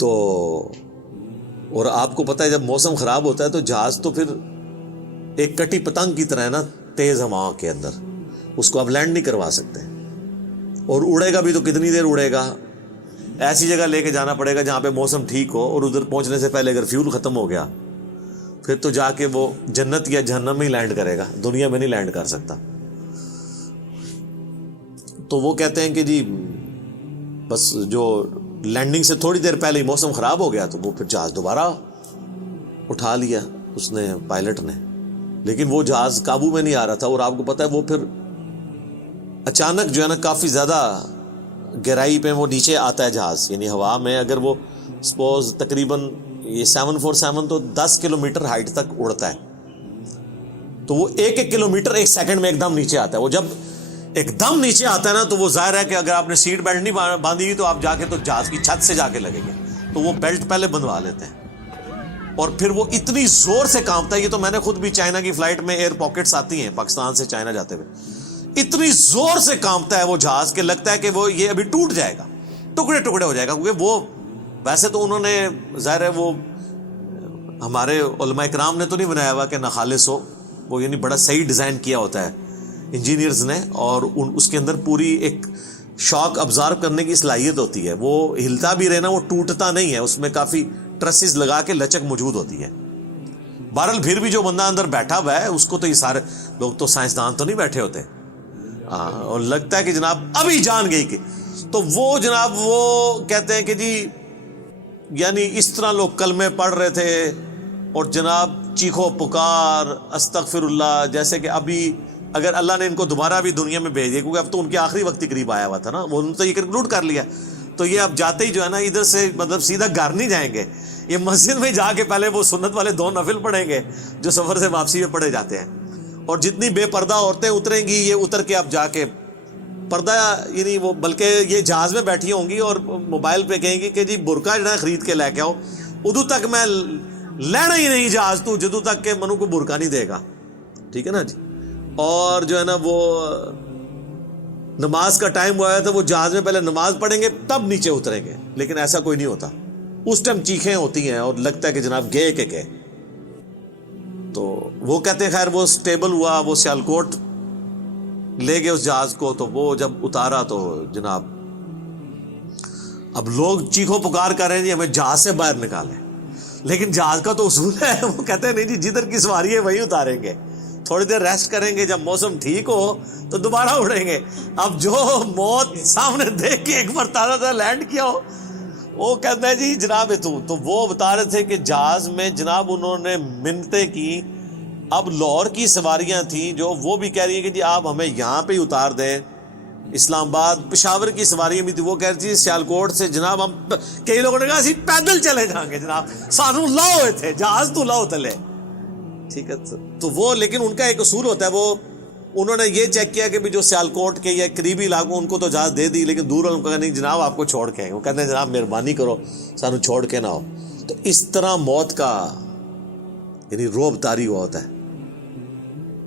تو اور آپ کو پتہ ہے جب موسم خراب ہوتا ہے تو جہاز تو پھر ایک کٹی پتنگ کی طرح ہے نا تیز ہواؤں کے اندر، اس کو آپ لینڈ نہیں کروا سکتے، اور اڑے گا بھی تو کتنی دیر اڑے گا؟ ایسی جگہ لے کے جانا پڑے گا جہاں پہ موسم ٹھیک ہو، اور ادھر پہنچنے سے پہلے اگر فیول ختم ہو گیا پھر تو جا کے وہ جنت یا جہنم میں ہی لینڈ کرے گا، دنیا میں نہیں لینڈ کر سکتا۔ تو وہ کہتے ہیں کہ جی بس جو لینڈنگ سے تھوڑی دیر پہلے ہی موسم خراب ہو گیا تو وہ پھر جہاز دوبارہ اٹھا لیا اس نے، پائلٹ نے، لیکن وہ جہاز قابو میں نہیں آ رہا تھا، اور آپ کو پتہ ہے وہ پھر اچانک جو ہے نا کافی زیادہ گہرائی پہ وہ نیچے آتا ہے جہاز، یعنی ہوا میں اگر وہ سپوز تقریباً یہ 747 تو 10 کلومیٹر ہائٹ تک اڑتا ہے، تو وہ ایک کلومیٹر ایک سیکنڈ میں ایک دم نیچے آتا ہے۔ وہ جب ایک دم نیچے آتا ہے نا تو وہ ظاہر ہے کہ اگر آپ نے سیٹ بیلٹ نہیں باندھی ہوئی تو آپ جا کے تو جہاز کی چھت سے جا کے لگیں گے، تو وہ بیلٹ پہلے بندھوا لیتے ہیں، اور پھر وہ اتنی زور سے کانپتا ہے۔ یہ تو میں نے خود بھی چائنا کی فلائٹ میں ایئر پاکٹس آتی ہیں پاکستان سے چائنا جاتے ہوئے، اتنی زور سے کانپتا ہے وہ جہاز کہ لگتا ہے کہ وہ یہ ابھی ٹوٹ جائے گا، ٹکڑے ٹکڑے ہو جائے گا، کیونکہ وہ ویسے تو انہوں نے ظاہر ہے وہ ہمارے علماء کرام نے تو نہیں بنایا ہوا کہ ناخالص ہو، وہ یعنی بڑا صحیح ڈیزائن کیا ہوتا ہے انجینئرز نے، اور اس کے اندر پوری ایک شاک ابزارو کرنے کی صلاحیت ہوتی ہے، وہ ہلتا بھی رہنا، وہ ٹوٹتا نہیں ہے، اس میں کافی ٹرسز لگا کے لچک موجود ہوتی ہے۔ بہرحال پھر بھی جو بندہ اندر بیٹھا ہوا ہے اس کو تو یہ سارے لوگ تو سائنسدان تو نہیں بیٹھے ہوتے، اور لگتا ہے کہ جناب ابھی جان گئی کہ، تو وہ جناب وہ کہتے ہیں کہ جی یعنی اس طرح لوگ کلمے پڑھ رہے تھے اور جناب چیخو پکار استغفر اللہ، جیسے کہ ابھی اگر اللہ نے ان کو دوبارہ بھی دنیا میں بھیج دیا، کیونکہ اب تو ان کے آخری وقت ہی قریب آیا ہوا تھا نا، وہ تو یہ کنکلوڈ کر لیا، تو یہ اب جاتے ہی جو ہے نا ادھر سے مطلب سیدھا گھر نہیں جائیں گے، یہ مسجد میں جا کے پہلے وہ سنت والے 2 نفل پڑھیں گے جو سفر سے واپسی میں پڑھے جاتے ہیں، اور جتنی بے پردہ عورتیں اتریں گی یہ اتر کے اب جا کے پردہ، یعنی وہ بلکہ یہ جہاز میں بیٹھی ہوں گی اور موبائل پہ کہیں گی کہ جی برقع جو ہے خرید کے لے کے آؤ، ادو تک میں لینا ہی نہیں جہاز تو جدو تک کہ منو کو برقع نہیں دے گا، ٹھیک ہے نا جی۔ اور جو ہے نا وہ نماز کا ٹائم ہوا ہے تو وہ جہاز میں پہلے نماز پڑھیں گے تب نیچے اتریں گے، لیکن ایسا کوئی نہیں ہوتا، اس ٹائم چیخیں ہوتی ہیں اور لگتا ہے کہ جناب گئے کہ گئے۔ تو وہ کہتے ہیں خیر وہ سٹیبل ہوا، وہ سیالکوٹ لے گئے اس جہاز کو، تو وہ جب اتارا تو جناب اب لوگ چیخو پکار کر رہے ہیں جی ہمیں جہاز سے باہر نکالیں، لیکن جہاز کا تو اصول ہے، وہ کہتے ہیں نہیں جی جدھر کی سواری ہے وہی اتاریں گے، تھوڑی دیر ریسٹ کریں گے، جب موسم ٹھیک ہو تو دوبارہ اڑیں گے۔ اب جو موت سامنے دیکھ کے ایک بار تازہ لینڈ کیا ہو، وہ کہتا ہے جی جناب تو وہ بتا رہے تھے کہ جہاز میں جناب انہوں نے منتیں کی، اب لاہور کی سواریاں تھیں جو وہ بھی کہہ رہی ہیں کہ جی آپ ہمیں یہاں پہ ہی اتار دیں، اسلام آباد پشاور کی سواریاں بھی تھی، وہ کہہ رہی تھی سیالکوٹ سے جناب ہم، کئی لوگوں نے کہا اسی پیدل چلے جائیں گے جناب، سانو لاؤ ہوئے تھے جہاز تو لاؤ تلے، ٹھیک ہے۔ تو وہ لیکن ان کا ایک اصول ہوتا ہے، وہ انہوں نے یہ چیک کیا کہ بھی جو سیالکوٹ کے یا قریبی علاقوں ان کو تو اجازت دے دی، لیکن دور والوں کو کہا نہیں جناب آپ کو چھوڑ کے آئیں، وہ کہتے ہیں جناب مہربانی کرو سانو چھوڑ کے نہ ہو۔ تو اس طرح موت کا یعنی روب طاری ہوا ہوتا ہے۔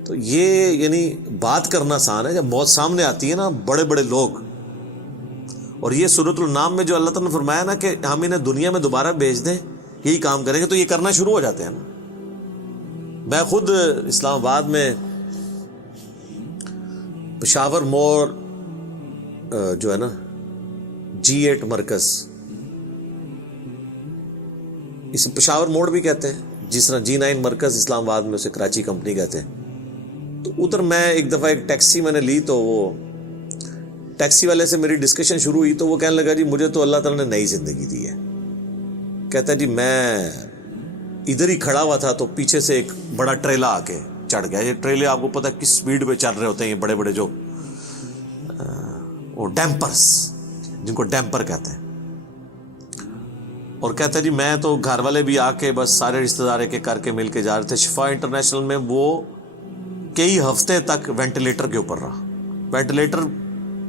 تو یہ یعنی بات کرنا آسان ہے، جب موت سامنے آتی ہے نا بڑے بڑے لوگ، اور یہ سورۃ النام میں جو اللہ تعالیٰ نے فرمایا نا کہ ہم انہیں دنیا میں دوبارہ بھیج دیں یہی کام کریں گے، تو یہ کرنا شروع ہو جاتے ہیں نا۔ میں خود اسلام آباد میں پشاور موڑ جو ہے نا G8 مرکز، اسے پشاور موڑ بھی کہتے ہیں، جس طرح G9 مرکز اسلام آباد میں اسے کراچی کمپنی کہتے ہیں، تو ادھر میں ایک دفعہ ایک ٹیکسی میں نے لی، تو وہ ٹیکسی والے سے میری ڈسکشن شروع ہوئی، تو وہ کہنے لگا جی مجھے تو اللہ تعالیٰ نے نئی زندگی دی ہے، کہتا ہے جی میں ادھر ہی کھڑا ہوا تھا تو پیچھے سے ایک بڑا ٹریلا آ کے چڑھ گیا، یہ ٹریلے آپ کو پتہ ہے کس سپیڈ پہ چل رہے ہوتے ہیں، یہ بڑے بڑے جو وہ ڈیمپرز جن کو ڈیمپر کہتے ہیں، اور کہتا ہے جی میں تو گھر والے بھی آ کے بس سارے رشتہ دار کے کر کے مل کے جا رہے تھے، شفا انٹرنیشنل میں وہ کئی ہفتے تک وینٹیلیٹر کے اوپر رہا، وینٹیلیٹر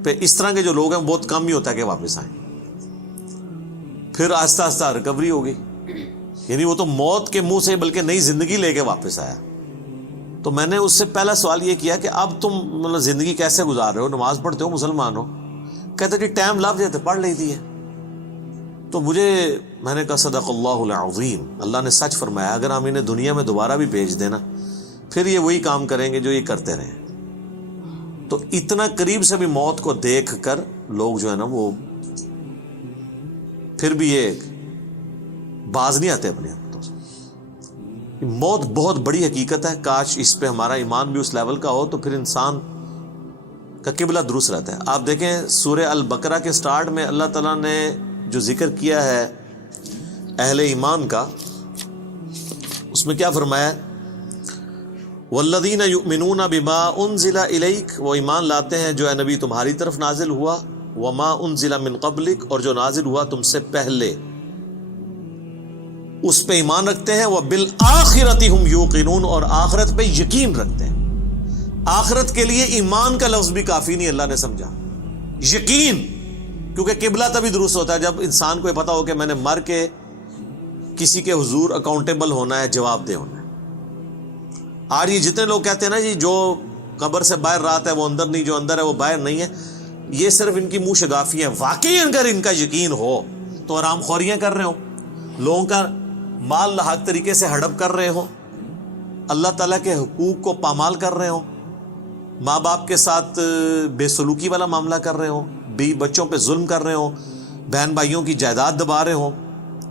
پہ اس طرح کے جو لوگ ہیں بہت کم ہی ہوتا ہے کہ واپس آئیں، پھر آہستہ آہستہ ریکوری ہو گئی، یعنی وہ تو موت کے منہ سے بلکہ نئی زندگی لے کے واپس آیا۔ تو میں نے اس سے پہلا سوال یہ کیا کہ اب تم مطلب زندگی کیسے گزار رہے ہو، نماز پڑھتے ہو، مسلمان ہو؟ کہتے جی ٹائم لگ جاتے پڑھ لیتی ہے، تو میں نے کہا صدق اللہ العظیم، اللہ نے سچ فرمایا، اگر ہم انہیں دنیا میں دوبارہ بھی بھیج دینا پھر یہ وہی کام کریں گے جو یہ کرتے رہے۔ تو اتنا قریب سے بھی موت کو دیکھ کر لوگ جو ہے نا وہ پھر بھی یہ باز نہیں آتے اپنے ہاتھوں سے۔ موت بہت بڑی حقیقت ہے، کاش اس پہ ہمارا ایمان بھی اس لیول کا ہو تو پھر انسان کا قبلہ درست رہتا ہے۔ آپ دیکھیں سورہ البقرہ کے سٹارٹ میں اللہ تعالیٰ نے جو ذکر کیا ہے اہل ایمان کا، اس میں کیا فرمایا؟ والذین یؤمنون بما انزل الیک، وہ ایمان لاتے ہیں جو اے نبی تمہاری طرف نازل ہوا، وما انزل من قبلک، اور جو نازل ہوا تم سے پہلے، اس پہ ایمان رکھتے ہیں، وبالآخرۃ ہم یوقنون، اور آخرت پہ یقین رکھتے ہیں۔ آخرت کے لیے ایمان کا لفظ بھی کافی نہیں، اللہ نے سمجھا یقین، کیونکہ قبلہ تبھی درست ہوتا ہے جب انسان کو یہ پتا ہو کہ میں نے مر کے کسی کے حضور اکاؤنٹیبل ہونا ہے، جواب دہ ہونا ہے۔ آج یہ جتنے لوگ کہتے ہیں نا جی جو قبر سے باہر رات ہے وہ اندر نہیں، جو اندر ہے وہ باہر نہیں ہے، یہ صرف ان کی منہ شگافی ہے۔ واقعی اگر ان کا یقین ہو تو حرام خوریاں کر رہے ہو، لوگوں کا مال لاحق طریقے سے ہڑپ کر رہے ہو، اللہ تعالیٰ کے حقوق کو پامال کر رہے ہو، ماں باپ کے ساتھ بے سلوکی والا معاملہ کر رہے ہو، بیوی بچوں پہ ظلم کر رہے ہو، بہن بھائیوں کی جائیداد دبا رہے ہو،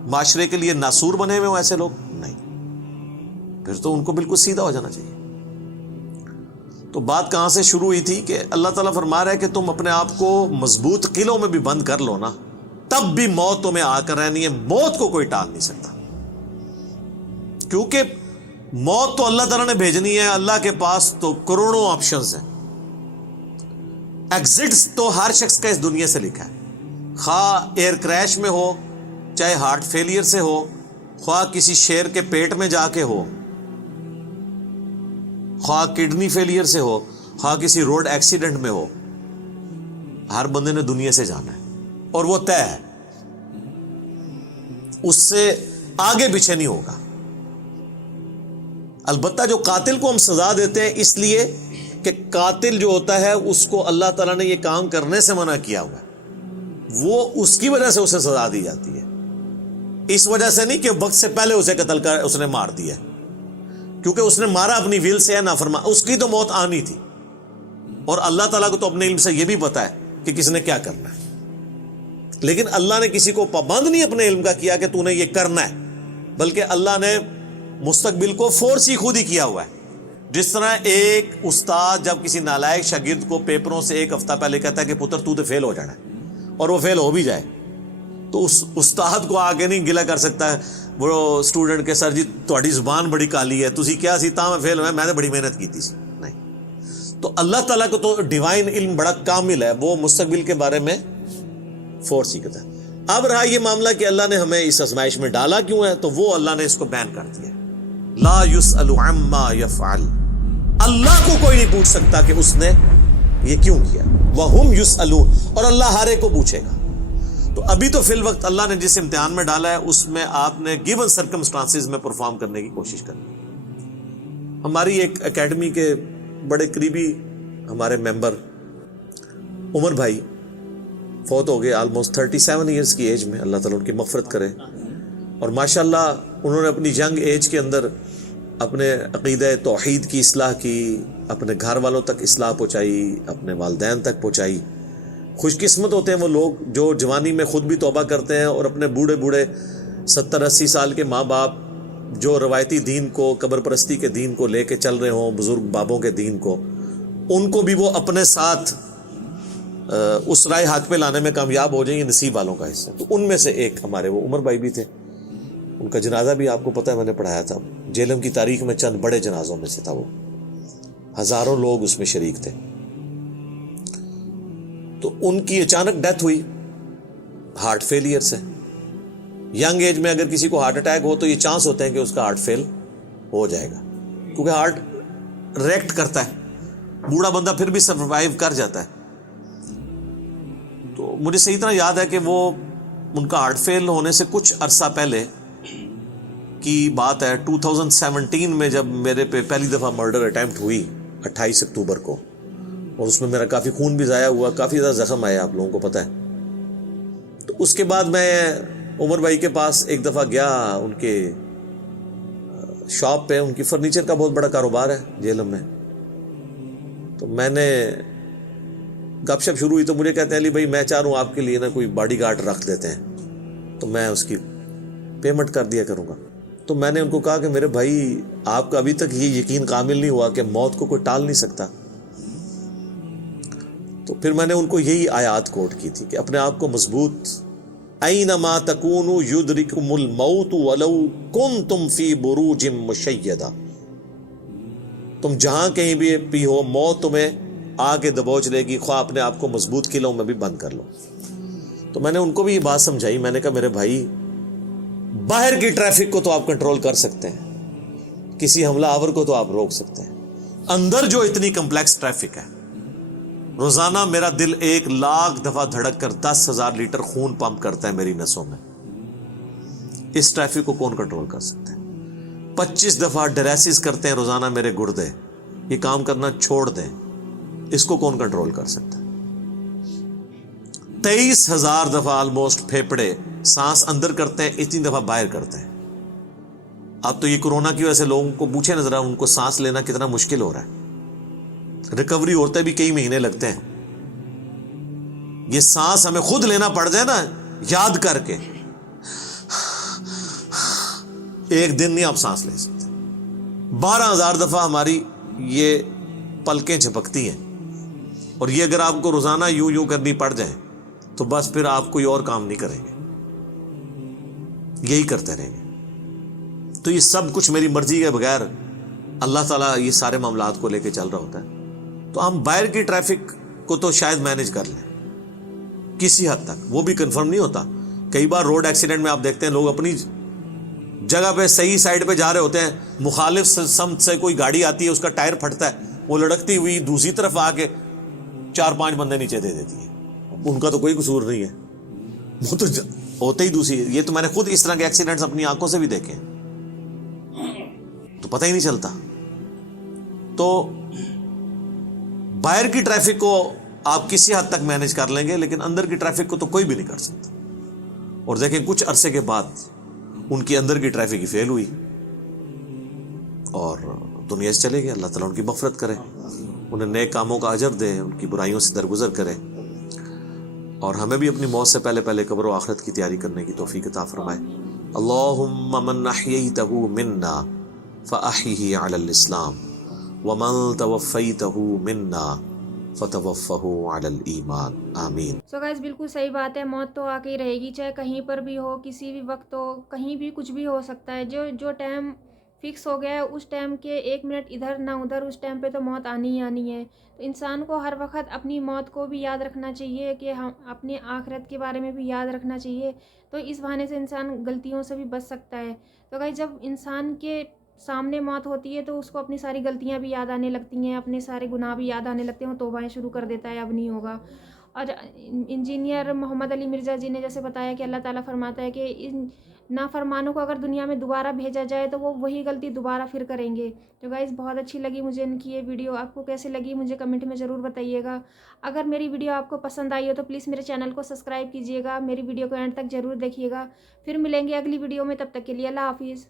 معاشرے کے لیے ناسور بنے ہوئے ہو، ایسے لوگ نہیں، پھر تو ان کو بالکل سیدھا ہو جانا چاہیے۔ تو بات کہاں سے شروع ہوئی تھی کہ اللہ تعالیٰ فرما رہا ہے کہ تم اپنے آپ کو مضبوط قلعوں میں بھی بند کر لو نا، تب بھی موت تمہیں آ کر رہنی ہے، موت کو کوئی ٹال نہیں سکتا، کیونکہ موت تو اللہ تعالیٰ نے بھیجنی ہے۔ اللہ کے پاس تو کروڑوں آپشنز ہیں، ایگزٹس تو ہر شخص کا اس دنیا سے لکھا ہے، خواہ ایئر کریش میں ہو، چاہے ہارٹ فیلئر سے ہو، خواہ کسی شیر کے پیٹ میں جا کے ہو، خواہ کڈنی فیلئر سے ہو، خواہ کسی روڈ ایکسیڈنٹ میں ہو، ہر بندے نے دنیا سے جانا ہے اور وہ طے ہے، اس سے آگے پیچھے نہیں ہوگا۔ البتہ جو قاتل کو ہم سزا دیتے ہیں اس لیے کہ قاتل جو ہوتا ہے اس کو اللہ تعالیٰ نے یہ کام کرنے سے منع کیا ہوا ہے، وہ اس کی وجہ سے اسے سزا دی جاتی ہے، اس وجہ سے نہیں کہ وقت سے پہلے اسے قتل کر اس نے مار دیا، کیونکہ اس نے مارا اپنی ویل سے ہے، نافرمان، اس کی تو موت آنی تھی، اور اللہ تعالیٰ کو تو اپنے علم سے یہ بھی پتا ہے کہ کس نے کیا کرنا ہے، لیکن اللہ نے کسی کو پابند نہیں اپنے علم کا کیا کہ تو نے یہ کرنا ہے، بلکہ اللہ نے مستقبل کو فورس ہی خود ہی کیا ہوا ہے۔ جس طرح ایک استاد جب کسی نالائق شاگرد کو پیپروں سے ایک ہفتہ پہلے کہتا ہے کہ پتر تو فیل ہو جانا ہے، اور وہ فیل ہو بھی جائے، تو اس استاد کو آگے نہیں گلا کر سکتا ہے وہ اسٹوڈنٹ کے، سر جی تہاڈی زبان بڑی کالی ہے، تسی کیا سی تاں میں فیل ہویا، میں نے بڑی محنت کی تھی سی، نہیں۔ تو اللہ تعالیٰ کو تو ڈیوائن علم بڑا کامل ہے، وہ مستقبل کے بارے میں فورس ہی کرتا ہے۔ اب رہا یہ معاملہ کہ اللہ نے ہمیں اس آزمائش میں ڈالا کیوں ہے، تو وہ اللہ نے اس کو بین کر دیا، لا یسأل عما یفعل، اللہ کو کوئی نہیں پوچھ سکتا کہ اس نے یہ کیوں کیا، وہم یسألون، اور اللہ ہر ایک کو پوچھے گا۔ تو ابھی تو فی الوقت اللہ نے جس امتحان میں ڈالا ہے اس میں آپ نے گیون سرکمسٹانسز میں پرفارم کرنے کی کوشش کرنی۔ ہماری ایک اکیڈمی کے بڑے قریبی ہمارے ممبر عمر بھائی فوت ہو گئے آلموسٹ 37 ایئرز کی ایج میں، اللہ تعالیٰ ان کی مغفرت کرے، اور ماشاءاللہ انہوں نے اپنی ینگ ایج کے اندر اپنے عقیدہ توحید کی اصلاح کی، اپنے گھر والوں تک اصلاح پہنچائی، اپنے والدین تک پہنچائی۔ خوش قسمت ہوتے ہیں وہ لوگ جو جوانی میں خود بھی توبہ کرتے ہیں اور اپنے بوڑھے 70-80 سال کے ماں باپ جو روایتی دین کو، قبر پرستی کے دین کو لے کے چل رہے ہوں، بزرگ بابوں کے دین کو، ان کو بھی وہ اپنے ساتھ اس رائے ہاتھ پہ لانے میں کامیاب ہو جائیں، یہ نصیب والوں کا حصہ۔ تو ان میں سے ایک ہمارے وہ عمر بھائی بھی تھے، ان کا جنازہ بھی آپ کو پتہ ہے میں نے پڑھایا تھا، جیلم کی تاریخ میں چند بڑے جنازوں میں سے تھا، وہ ہزاروں لوگ اس میں شریک تھے۔ تو ان کی اچانک ڈیتھ ہوئی ہارٹ فیلئر سے۔ ینگ ایج میں اگر کسی کو ہارٹ اٹیک ہو تو یہ چانس ہوتے ہیں کہ اس کا ہارٹ فیل ہو جائے گا، کیونکہ ہارٹ ریئیکٹ کرتا ہے، بوڑھا بندہ پھر بھی سروائیو کر جاتا ہے۔ تو مجھے صحیح طرح یاد ہے کہ وہ ان کا ہارٹ فیل ہونے سے کچھ عرصہ پہلے کی بات ہے، 2017 میں جب میرے پہ پہلی دفعہ مرڈر اٹیمپٹ ہوئی 28 اکتوبر کو، اور اس میں میرا کافی خون بھی ضائع ہوا، کافی زیادہ زخم آئے، آپ لوگوں کو پتہ ہے۔ تو اس کے بعد میں عمر بھائی کے پاس ایک دفعہ گیا, ان کے شاپ پہ, ان کی فرنیچر کا بہت بڑا کاروبار ہے جہلم میں. تو میں نے گپ شپ شروع ہوئی تو مجھے کہتے ہیں علی بھائی میں چاہ رہا ہوں آپ کے لیے نا کوئی باڈی گارڈ رکھ دیتے ہیں, تو میں اس کی پیمنٹ کر دیا کروں گا. تو میں نے ان کو کہا کہ میرے بھائی آپ کا ابھی تک یہ یقین کامل نہیں ہوا کہ موت کو کوئی ٹال نہیں سکتا. تو پھر میں نے ان کو یہی آیات کوٹ کی تھی کہ اپنے آپ کو مضبوط, اینما تکونوا یدرککم الموت ولو کنتم فی بروج مشیدہ, تم جہاں کہیں بھی ہو موت تمہیں آ کے دبوچ لے گی, خواہ اپنے آپ کو مضبوط قلعوں میں بھی بند کر لو. تو میں نے ان کو بھی یہ بات سمجھائی, میں نے کہا میرے بھائی باہر کی ٹریفک کو تو آپ کنٹرول کر سکتے ہیں, کسی حملہ آور کو تو آپ روک سکتے ہیں, اندر جو اتنی کمپلیکس ٹریفک ہے, روزانہ میرا دل 1,00,000 دفعہ دھڑک کر 10,000 لیٹر خون پمپ کرتا ہے میری نسوں میں, اس ٹریفک کو کون کنٹرول کر سکتا ہے؟ 25 دفعہ ڈریسز کرتے ہیں روزانہ میرے گردے, یہ کام کرنا چھوڑ دیں, اس کو کون کنٹرول کر سکتا ہے؟ 23,000 دفعہ آلموسٹ پھیپڑے سانس اندر کرتے ہیں, اتنی دفعہ باہر کرتے ہیں. اب تو یہ کورونا کی وجہ سے لوگوں کو پوچھے نظر, ان کو سانس لینا کتنا مشکل ہو رہا ہے, ریکوری ہوتے بھی کئی مہینے لگتے ہیں. یہ سانس ہمیں خود لینا پڑ جائے نا یاد کر کے, ایک دن نہیں آپ سانس لے سکتے. 12,000 دفعہ ہماری یہ پلکیں جھپکتی ہیں, اور یہ اگر آپ کو روزانہ یوں کرنی پڑ جائے تو بس پھر آپ کوئی اور کام نہیں کریں گے, یہی کرتے رہیں گے. تو یہ سب کچھ میری مرضی کے بغیر اللہ تعالیٰ یہ سارے معاملات کو لے کے چل رہا ہوتا ہے. تو ہم باہر کی ٹریفک کو تو شاید مینج کر لیں کسی حد تک, وہ بھی کنفرم نہیں ہوتا. کئی بار روڈ ایکسیڈنٹ میں آپ دیکھتے ہیں لوگ اپنی جگہ پہ صحیح سائڈ پہ جا رہے ہوتے ہیں, مخالف سمت سے کوئی گاڑی آتی ہے, اس کا ٹائر پھٹتا ہے, وہ لڑکتی ہوئی دوسری طرف آ کے 4-5 بندے نیچے دے دیتی ہے. ان کا تو کوئی قصور نہیں ہے, وہ تو ہوتے ہی دوسری. یہ تو میں نے خود اس طرح کے ایکسیڈنٹس اپنی آنکھوں سے بھی دیکھے, تو پتہ ہی نہیں چلتا. تو باہر کی ٹریفک کو آپ کسی حد تک مینج کر لیں گے, لیکن اندر کی ٹریفک کو تو کوئی بھی نہیں کر سکتا. اور دیکھیں کچھ عرصے کے بعد ان کی اندر کی ٹریفک ہی فیل ہوئی اور دنیا سے چلے گئے. اللہ تعالیٰ ان کی مغفرت کرے, انہیں نیک کاموں کا اجر دے, ان کی برائیوں سے درگزر کرے, اور ہمیں بھی اپنی موت سے پہلے پہلے قبر و آخرت کی تیاری کرنے کی توفیق عطا فرمائے. اللہم من احییتہ منا فاحیہ علی الاسلام ومن توفیتہ منا فتوفہ علی الایمان, آمین. سو گائز بالکل صحیح بات ہے, موت تو آ کے ہی رہے گی, چاہے کہیں پر بھی ہو, کسی بھی وقت ہو, کہیں بھی کچھ بھی ہو سکتا ہے. جو ٹائم فکس ہو گیا ہے اس ٹائم کے 1 منٹ ادھر نہ ادھر, اس ٹائم پہ تو موت آنی ہی آنی ہے. تو انسان کو ہر وقت اپنی موت کو بھی یاد رکھنا چاہیے, کہ ہم اپنی آخرت کے بارے میں بھی یاد رکھنا چاہیے. تو اس بہانے سے انسان غلطیوں سے بھی بچ سکتا ہے. تو گائز جب انسان کے سامنے موت ہوتی ہے تو اس کو اپنی ساری غلطیاں بھی یاد آنے لگتی ہیں, اپنے سارے گناہ بھی یاد آنے لگتے ہیں, وہ توبائیں شروع کر دیتا ہے اب نہیں ہوگا. اور انجینئر محمد علی مرزا جی نے جیسے بتایا کہ اللہ تعالیٰ فرماتا ہے کہ ان نافرمانوں کو اگر دنیا میں دوبارہ بھیجا جائے تو وہ وہی غلطی دوبارہ پھر کریں گے. تو گائز بہت اچھی لگی مجھے ان کی یہ ویڈیو, آپ کو کیسے لگی مجھے کمنٹ میں ضرور بتائیے گا. اگر میری ویڈیو آپ کو پسند آئی ہو تو پلیز میرے چینل کو سبسکرائب کیجیے گا, میری ویڈیو کو اینڈ تک ضرور دیکھیے گا. پھر ملیں گے اگلی ویڈیو میں, تب تک کے لیے اللہ حافظ.